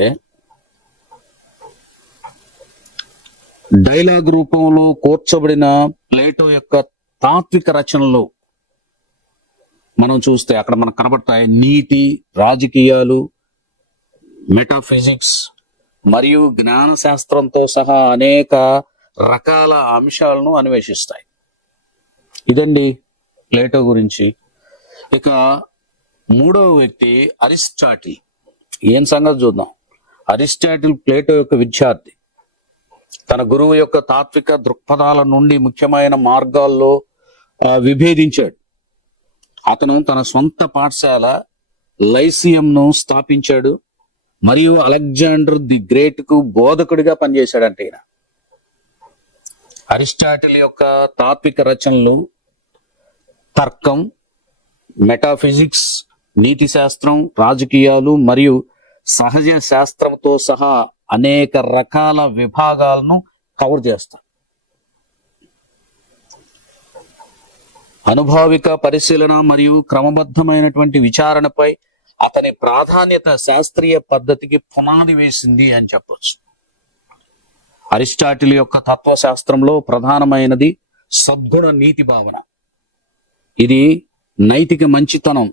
డైలాగ్ రూపంలో కూర్చబడిన ప్లేటో యొక్క తాత్విక రచనలు మనం చూస్తే అక్కడ మనకు కనబడతాయి. నీతి, రాజకీయాలు, మెటాఫిజిక్స్ మరియు జ్ఞాన శాస్త్రంతో సహా అనేక రకాల అంశాలను అన్వేషిస్తాయి. ఇదండి ప్లేటో గురించి. ఇక 3వ వ్యక్తి అరిస్టాటిల్. ఏం సంగతి చూద్దాం. అరిస్టాటిల్ ప్లేటో యొక్క విద్యార్థి. తన గురువు యొక్క తాత్విక దృక్పథాల నుండి ముఖ్యమైన మార్గాల్లో విభేదించాడు. అతను తన సొంత పాఠశాల లైసియంను స్థాపించాడు మరియు అలెగ్జాండర్ ది గ్రేట్ కు బోధకుడిగా పనిచేశాడంటే ఈయన. అరిస్టాటిల్ యొక్క తాత్విక రచనలు తర్కం, మెటాఫిజిక్స్, నీతి శాస్త్రం, రాజకీయాలు మరియు సహజ శాస్త్రంతో సహా అనేక రకాల విభాగాలను కవర్ చేస్తాడు. అనుభావిక పరిశీలన మరియు క్రమబద్ధమైనటువంటి విచారణపై అతని ప్రాధాన్యత శాస్త్రీయ పద్ధతికి పునాది వేసింది అని చెప్పొచ్చు. అరిస్టాటిల్ యొక్క తత్వశాస్త్రంలో ప్రధానమైనది సద్గుణ నీతి భావన. ఇది నైతిక మంచితనం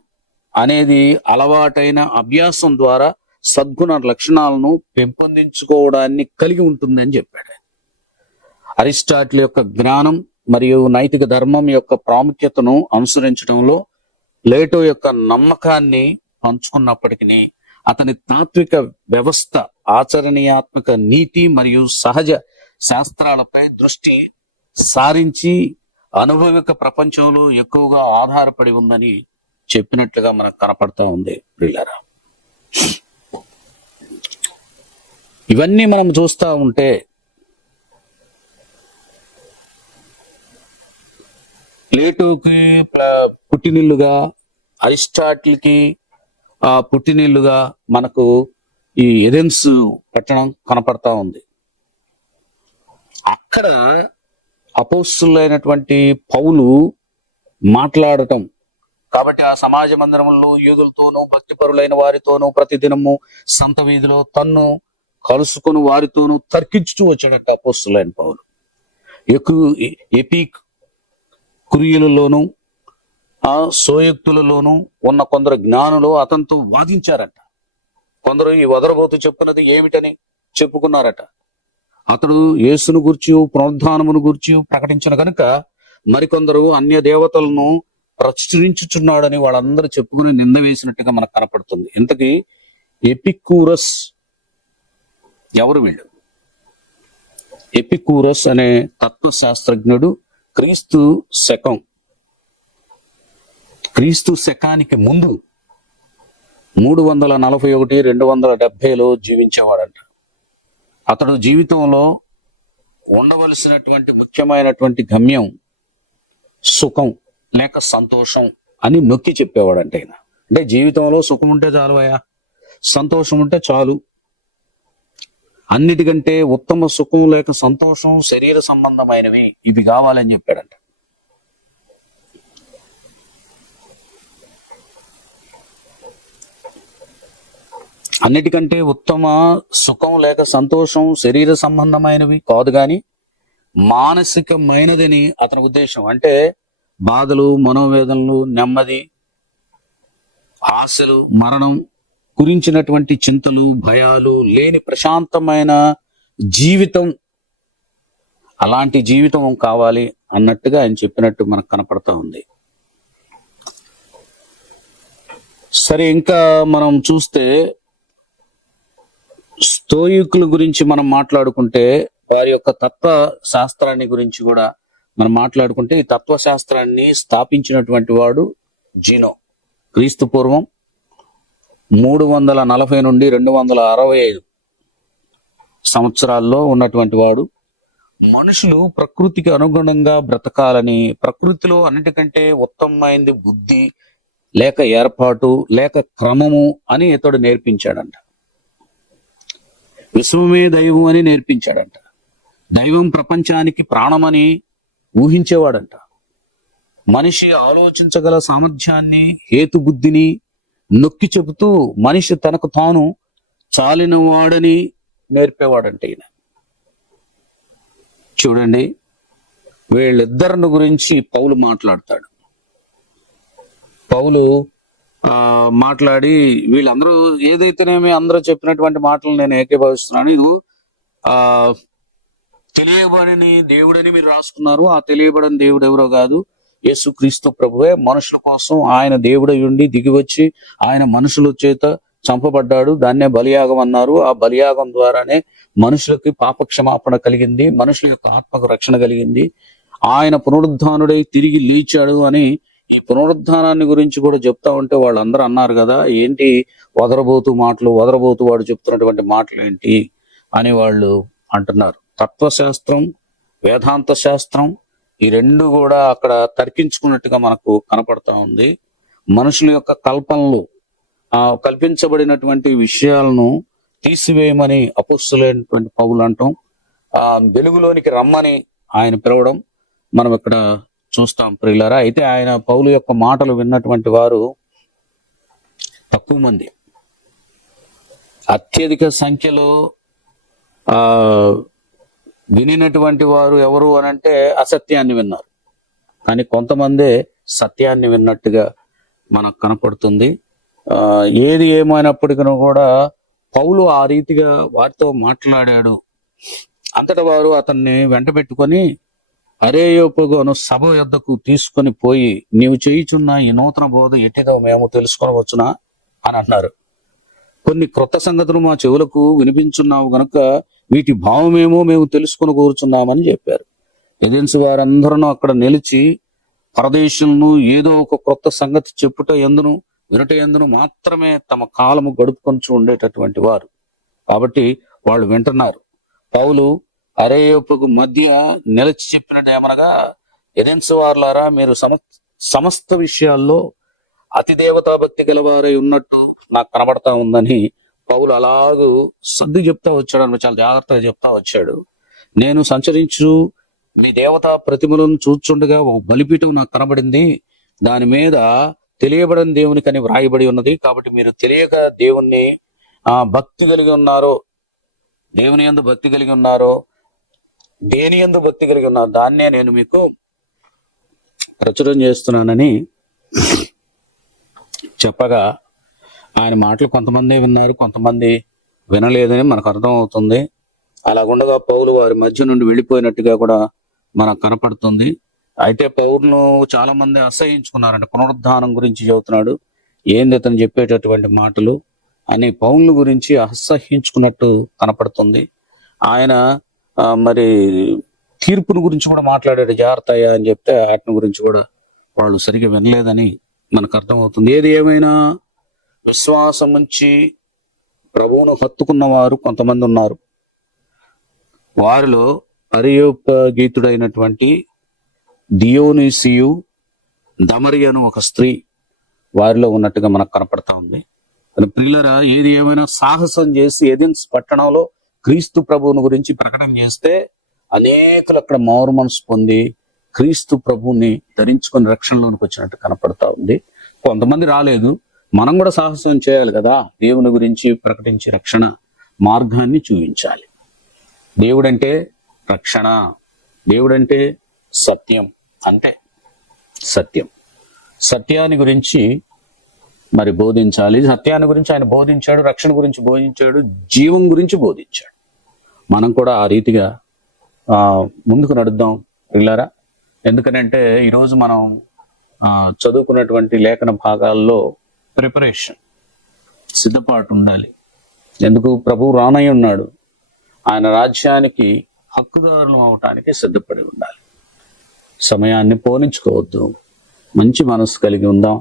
అనేది అలవాటైన అభ్యాసం ద్వారా సద్గుణ లక్షణాలను పెంపొందించుకోవడాన్ని కలిగి ఉంటుందని చెప్పాడు. అరిస్టాటిల్ యొక్క జ్ఞానం మరియు నైతిక ధర్మం యొక్క ప్రాముఖ్యతను అనుసరించడంలో ప్లేటో యొక్క నమ్మకాన్ని పంచుకున్నప్పటికీ అతని తాత్విక వ్యవస్థ ఆచరణీయాత్మక నీతి మరియు సహజ శాస్త్రాలపై దృష్టి సారించి అనుభవిక ప్రపంచంలో ఎక్కువగా ఆధారపడి ఉందని చెప్పినట్లుగా మనకు కనపడతా ఉంది. ప్రియులారా, ఇవన్నీ మనం చూస్తా ఉంటే ప్లేటోకి పుట్టినిల్లుగా, అరిస్టాటిల్ కి పుట్టినిల్లుగా మనకు ఈ ఎథెన్స్ పట్టణం కనపడతా ఉంది. అక్కడ అపోస్తులైనటువంటి పౌలు మాట్లాడటం కాబట్టి ఆ సమాజ మందిరంలో యూదులతోనూ భక్తిపరులైన వారితోనూ ప్రతిదినము సంత వీధిలో తన్ను కలుసుకుని వారితోనూ తర్కించుతూ వచ్చాడట అపోస్తులైన పౌలు. ఎపిక్ కురియలలోను సోయక్తులలోనూ ఉన్న కొందరు జ్ఞానులు అతనితో వాదించారట. కొందరు ఈ వదరబోతు చెప్పున్నది ఏమిటని చెప్పుకున్నారట. అతడు యేసును గూర్చి పునరుద్ధానమును గూర్చి ప్రకటించిన కనుక మరికొందరు అన్య దేవతలను ప్రచురించుచున్నాడని వాళ్ళందరూ చెప్పుకుని నింద వేసినట్టుగా మనకు కనపడుతుంది. ఇంతకీ ఎపికూరస్ ఎవరు వీళ్ళు? ఎపికూరస్ అనే తత్వశాస్త్రజ్ఞుడు క్రీస్తు శకానికి ముందు 341 270లో జీవించేవాడంట. అతడు జీవితంలో ఉండవలసినటువంటి ముఖ్యమైనటువంటి గమ్యం సుఖం లేక సంతోషం అని నొక్కి చెప్పేవాడంట ఆయన. అంటే జీవితంలో సుఖం ఉంటే చాలు అయ్యా, సంతోషం ఉంటే చాలు, అన్నిటికంటే ఉత్తమ సుఖం లేక సంతోషం శరీర సంబంధమైనవి, ఇవి కావాలని చెప్పాడంట. అన్నిటికంటే ఉత్తమ సుఖం లేక సంతోషం శరీర సంబంధమైనవి కాదు గాని మానసికమైనదని అతని ఉద్దేశం. అంటే బాధలు, మనోవేదనలు, నెమ్మది, ఆశలు, మరణం గురించినటువంటి చింతలు, భయాలు లేని ప్రశాంతమైన జీవితం, అలాంటి జీవితం కావాలి అన్నట్టుగా ఆయన చెప్పినట్టు మనకు కనపడతా ఉంది. సరే, ఇంకా మనం చూస్తే స్తోయికుల గురించి మనం మాట్లాడుకుంటే, వారి యొక్క తత్వ శాస్త్రాన్ని గురించి కూడా మనం మాట్లాడుకుంటే, ఈ తత్వశాస్త్రాన్ని స్థాపించినటువంటి వాడు జీనో. క్రీస్తు పూర్వం 340 నుండి 265 సంవత్సరాల్లో ఉన్నటువంటి వాడు. మనుషులు ప్రకృతికి అనుగుణంగా బ్రతకాలని, ప్రకృతిలో అన్నిటికంటే ఉత్తమమైనది బుద్ధి లేక ఏర్పాటు లేక క్రమము అని ఇతడు నేర్పించాడంట. విశ్వమే దైవం అని నేర్పించాడంట. దైవం ప్రపంచానికి ప్రాణమని ఊహించేవాడంట. మనిషి ఆలోచించగల సామర్థ్యాన్ని, హేతుబుద్ధిని నొక్కి చెబుతూ మనిషి తనకు తాను చాలిన వాడని నేర్పేవాడంట ఈయన. చూడండి, వీళ్ళిద్దరిని గురించి పౌలు మాట్లాడతాడు. పౌలు మాట్లాడి వీళ్ళందరూ ఏదైతేనేమి అందరూ చెప్పినటువంటి మాటలు నేను ఏకీభవిస్తున్నాను. ఇది తెలియబడని దేవుడని మీరు రాసుకున్నారు. ఆ తెలియబడని దేవుడు ఎవరో కాదు, యేసుక్రీస్తు ప్రభువే. మనుషుల కోసం ఆయన దేవుడై ఉండి దిగివచ్చి ఆయన మనుషుల చేత చంపబడ్డాడు. దాన్నే బలియాగం అన్నారు. ఆ బలియాగం ద్వారానే మనుషులకి పాప క్షమాపణ కలిగింది, మనుషుల యొక్క ఆత్మకు రక్షణ కలిగింది. ఆయన పునరుద్ధానుడై తిరిగి లేచాడు అని ఈ పునరుద్ధానాన్ని గురించి కూడా చెప్తా ఉంటే వాళ్ళందరూ అన్నారు కదా, ఏంటి వదరబోతు వాడు చెప్తున్నటువంటి మాటలు ఏంటి అని వాళ్ళు అంటున్నారు. తత్వశాస్త్రం, వేదాంత శాస్త్రం, ఈ రెండు కూడా అక్కడ తర్కించుకున్నట్టుగా మనకు కనపడతా ఉంది. మనుషుల యొక్క కల్పనలు, కల్పించబడినటువంటి విషయాలను తీసివేయమని అపొస్తలుడైనటువంటి పౌలు అంటాం. వెలుగులోనికి రమ్మని ఆయన పిలవడం మనం ఇక్కడ చూస్తాం ప్రియులారా. అయితే ఆయన పౌలు యొక్క మాటలు విన్నటువంటి వారు తక్కువ మంది. అత్యధిక సంఖ్యలో వినినటువంటి వారు ఎవరు అనంటే అసత్యాన్ని విన్నారు, కానీ కొంతమందే సత్యాన్ని విన్నట్టుగా మనకు కనపడుతుంది. ఏది ఏమైనప్పటికీ కూడా పౌలు ఆ రీతిగా వారితో మాట్లాడాడు. అంతటా వారు అతన్ని వెంట పెట్టుకొని అరేయోపగును సభ యొద్దకు తీసుకొని పోయి, నీవు చేయుచున్న ఈ నూతన బోధ ఎట్టిదో మేము తెలుసుకొనవచ్చునా అని అన్నారు. కొన్ని క్రొత్త సంగతులు మా చెవులకు వినిపించున్నావు గనుక వీటి భావమేమో మేము తెలుసుకొని కూర్చున్నామని చెప్పారు. ఎథెన్సు వారందరూ అక్కడ నిలిచి పరదేశులను ఏదో ఒక క్రొత్త సంగతి చెప్పుట ఎందును వినట ఎందును మాత్రమే తమ కాలము గడుపుకొంచు ఉండేటటువంటి వారు. కాబట్టి వాళ్ళు వింటున్నారు. పౌలు అరేయోపుకు మధ్య నిలిచి చెప్పినట్టు ఏమనగా, ఎథెన్సు వారులారా, మీరు సమస్త విషయాల్లో అతి దేవతా భక్తి గలవారై ఉన్నట్టు నాకు కనబడతా ఉందని పౌలు అలాగూ సర్ది చెప్తా వచ్చాడు. చాలా జాగ్రత్తగా చెప్తా వచ్చాడు. నేను సంచరించు మీ దేవతా ప్రతిమలను చూచుండగా ఒక బలిపీఠం నాకు కనబడింది. దాని మీద తెలియబడని దేవునికని వ్రాయబడి ఉన్నది. కాబట్టి మీరు తెలియక దేవుణ్ణి భక్తి కలిగి ఉన్నారో, దేవుని యందు భక్తి కలిగి ఉన్నారో, దేని యందు భక్తి కలిగి ఉన్నారు, దాన్నే నేను మీకు ప్రచురం చేస్తున్నానని చెప్పగా, ఆయన మాటలు కొంతమంది విన్నారు, కొంతమంది వినలేదని మనకు అర్థం అవుతుంది. అలాగుండగా పౌలు వారి మధ్య నుండి వెళ్ళిపోయినట్టుగా కూడా మనకు కనపడుతుంది. అయితే పౌరును చాలా మంది అసహించుకున్నారంట. పునరుద్ధానం గురించి చెబుతున్నాడు, ఏంది అతను చెప్పేటటువంటి మాటలు అని పౌలు గురించి అసహించుకున్నట్టు కనపడుతుంది. ఆయన మరి తీర్పును గురించి కూడా మాట్లాడాడు, జాగ్రత్తయ్యా అని చెప్తే వాటిని గురించి కూడా వాళ్ళు సరిగా వినలేదని మనకు అర్థమవుతుంది. ఏది ఏమైనా విశ్వాసం ఉంచి ప్రభువును హత్తుకున్న వారు కొంతమంది ఉన్నారు. వారిలో అరియోపగీతుడైనటువంటి దియోనీసియు దమరి అను ఒక స్త్రీ వారిలో ఉన్నట్టుగా మనకు కనపడతా ఉంది. ప్రియులరా, ఏది ఏమైనా సాహసం చేసి ఏథెన్స్ పట్టణంలో క్రీస్తు ప్రభువుని గురించి ప్రకటన చేస్తే అనేకులు అక్కడ మారు మనసు పొంది క్రీస్తు ప్రభువుని ధరించుకొని రక్షణలోనికి వచ్చినట్టు కనపడతా ఉంది. కొంతమంది రాలేదు. మనం కూడా సాహసం చేయాలి కదా, దేవుని గురించి ప్రకటించి రక్షణ మార్గాన్ని చూపించాలి. దేవుడంటే రక్షణ, దేవుడంటే సత్యం, అంటే సత్యం, సత్యాన్ని గురించి మరి బోధించాలి. సత్యాన్ని గురించి ఆయన బోధించాడు, రక్షణ గురించి బోధించాడు, జీవం గురించి బోధించాడు. మనం కూడా ఆ రీతిగా ముందుకు నడుద్దాం పిల్లారా. ఎందుకనంటే ఈరోజు మనం చదువుకున్నటువంటి లేఖన భాగాల్లో ప్రిపరేషన్, సిద్ధపాటు ఉండాలి. ఎందుకు? ప్రభువు రానై ఉన్నాడు. ఆయన రాజ్యానికి హక్కుదారులు అవటానికి సిద్ధపడి ఉండాలి. సమయాన్ని పోనించుకోవద్దు, మంచి మనసు కలిగి ఉందాం,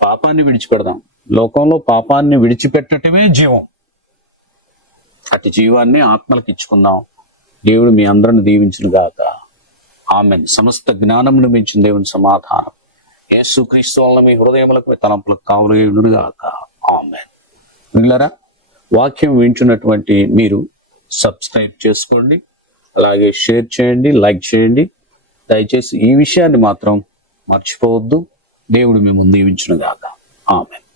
పాపాన్ని విడిచిపెడదాం. లోకంలో పాపాన్ని విడిచిపెట్టటమే జీవం. అటు జీవాన్ని ఆత్మలకు ఇచ్చుకుందాం. దేవుడు మీ అందరిని దీవించును గాక. ఆమేన్. సమస్త జ్ఞానమును మించిన దేవుని సమాధానం యేసుక్రీస్తు వలన మీ హృదయములకు మీ తలంపులకు కావలయును గాక. ఆమేన్. మిగిలరా, వాక్యం వింటున్నటువంటి మీరు సబ్స్క్రైబ్ చేసుకోండి, అలాగే షేర్ చేయండి, లైక్ చేయండి. దయచేసి ఈ విషయాన్ని మాత్రం మర్చిపోవద్దు. దేవుడు మిమ్మల్ని దీవించును గాక. ఆమేన్.